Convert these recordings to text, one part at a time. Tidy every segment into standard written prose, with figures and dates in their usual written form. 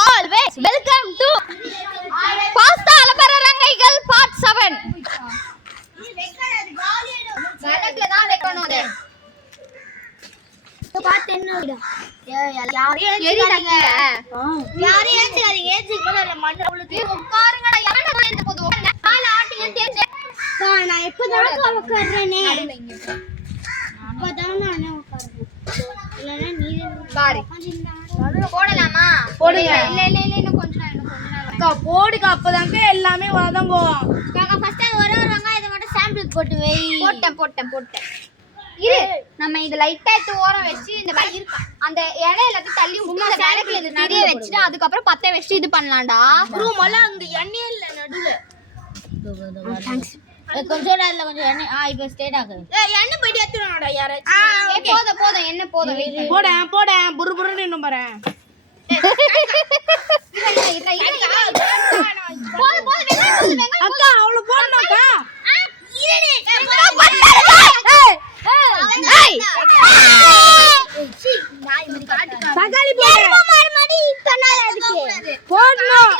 always welcome to Pasta Alaparangal part 7. வலக்குல தான் வைக்கணும் அது. பாத்து என்ன விடு. யாரையும் ஏறிடாங்க. யாரையும் ஏறிடாதீங்க. ஏறிக்கு போல மண்ணு உங்களுக்கு உட்காருங்கடா. யாரடா வந்து போது உட்காருங்க. கால் ஆட்டிங்க தேஞ்சு. நான் எப்பதான் உட்கார்றேனே. அப்பதான் நான் உட்கார்றேன். இல்லனா நீ சாரி. போடலாமா? போடுங்க. இல்ல இன்னும் கொஞ்சம் அக்கா போடுங்க அப்பதாங்க எல்லாமே வதங்கும். அக்கா ஃபர்ஸ்ட் ஒரு வெங்காயத்தை மட்டும் சாம்பிள் போட்டு வை. போட்டேன். இரு நம்ம இத லைட்டா எடுத்து ஓரம் வச்சு இந்த மாதிரி இருக்கா அந்த எண்ணெய் எல்லாத்தையும் தள்ளி விட்டு அந்த விளக்குல இது நிறைய வச்சிட்டு அதுக்கு அப்புறம் பத்த வச்சு இது பண்ணலாம்டா. ரூமல அங்க எண்ணெய் இல்ல நடுவுல. கொஞ்சம் அதுல கொஞ்சம் எண்ணெய் இப்போ ஸ்டேட் ஆகுது. எண்ணெய் போய் ஏத்துறடா யாராச்சும். போதும் எண்ணெய் போதும். போடேன் புறுபுறுன்னு இன்னும் பாறேன். அக்கா அவள போடுனக்கா. தக்காளி போடு. மறுபடி தன்னால அதுக்கு போடணும்.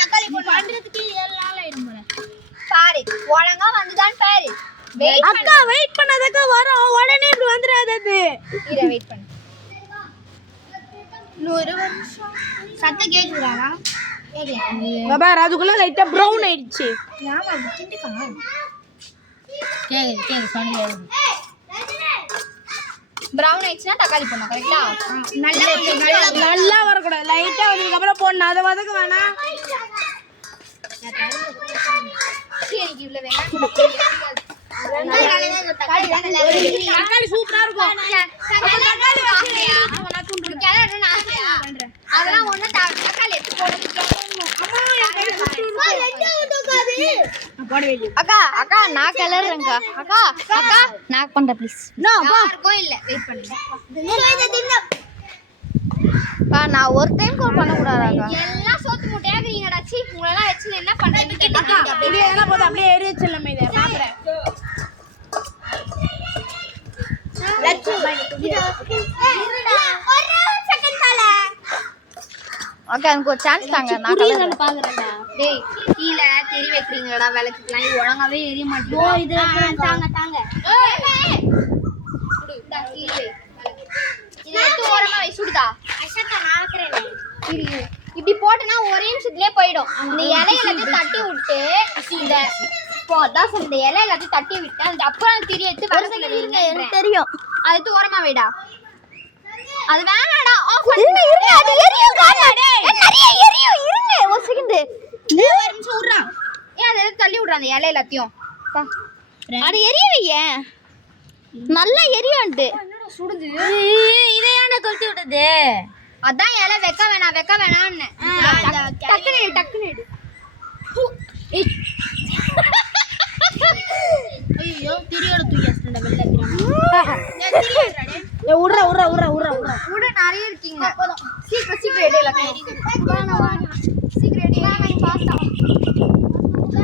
தக்காளி போடு. பண்றதுக்கு எல்லாம் ஆயிடும் போல. பாரு ஒழுங்கா வந்துதான் பாரு. அக்கா வெயிட் பண்ணாதக்கா வரோம். உடனே இப்படி வந்துராதது. இத வெயிட் பண்ணு. 100 நிமிஷம். சத்தம் கேக்குறாடா? கேக்குது. பாபா அதுக்குள்ள லைட்டா பிரவுன் ஆயிடுச்சு. யாமா கிண்டிக்கா. கேக்குது சவுண்ட் கேக்குது. பிரவுன் ஆயிடுச்சுனா தக்காளி போடணும் கரெக்ட்டா? நல்லா வரக்கூடாது. லைட்டா வந்ததுக்கு அப்புறம் போடணும். அத வதக்க வேணாம். எனக்கு இவ்ளோ வேணாம். தக்காளி சூப்பரா இருக்கும். தக்காளி ஆசையா? நான் துண்டு கேரட் ஆசையா? அதெல்லாம் ஒண்ணு தக்காளி எடுத்து போடுங்க. அக்கா நான் கிளறேன்க்கா. அக்கா நான் பண்றேன் ப்ளீஸ். யாருக்கும் இல்ல வெயிட் பண்ணுங்க. நான் ஒரு டைம் கூட பண்ண கூடாதாக்கா. எல்லாம் சோத்து மூட்டையா இருக்கீங்கடா. சீ உங்களெல்லாம் வெச்சு என்ன பண்றீங்க கேட்டீங்க. அப்படியே என்ன போது அப்படியே ஏறி வச்சிரலாமே இத பாக்குறேன். ஓகே எனக்கு ஒரு சான்ஸ் தாங்க. நான் கலர் பாக்குறேன்டா. டேய் கீழ தெரி வைக்கிறீங்கடா விளக்குலாம் ஒழுங்காவே எரிய மாட்டீங்க. ஓ இது தாங்க. ஏய் குடு கீழ இது எடுத்து ஓரமா வை சுடுதா. அஷக்கா நான் வைக்கிறேன். இரு இப்படி போட்டனா ஒரே நிமிஷத்துலயே போய்டும். இந்த இலை எல்லாத்தையும் தட்டி விட்டு இந்த போடா இந்த இலை எல்லாத்தையும் தட்டி விட்டு அந்த அப்புறம் திரி எடுத்து வரதுல வைங்க. எனக்கு தெரியும். அது எடுத்து ஓரமா வைடா. அது வேணாடா ஆஃப் பண்ணு. இருங்க அது எரியும் காணா. நிறைய எரியும். இருங்க ஒரு செகண்ட். ஒரு நிமிஷம் உட்றா. அத தள்ளி விடுற அந்த இலை எல்லாத்தையும். பா அது எரிய வைய. நல்லா எரியும்ட்டு. என்னடா சுடுது. இத ஏன்டா கொளுத்தி விடுது? அதான் இலை வைக்க வேணாம்னு. டக்குனு எடு. ஐயோ திரியோட தூக்கி அஸ்டண்டா வெல்ல திரியா. ஏ உட்ற நிறைய இருக்கீங்க. சீக்கிரம் எடு எல்லாத்தையும். சீக்கிரம் எடு பாஸ்தா.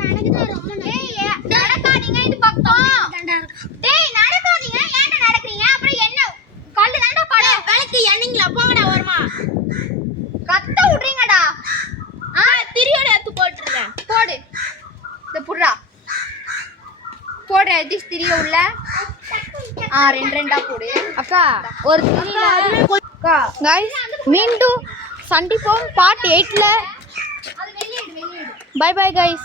எனக்கு தான் ரொம்ப ஏய் நடக்காதீங்க இந்த பக்கம். டேய் நடக்காதீங்க. ஏன்டா நடக்கறீங்க? அப்புறம் என்ன கல்லு தான்டா பட. விளக்கு எண்ணீங்களா போங்கடா ஓரமா. கத்த விடுறீங்கடா. திரியோட எடுத்து போட்டுறேன். போடு. இந்த புடுறா. போடு எதிஸ் திரிய உள்ள. ரெண்டா போடு. அக்கா ஒரு திரியில அக்கா गाइस மீண்டும் சந்திப்போம் பார்ட் 8ல. அது வெளிய எடு. Bye bye guys.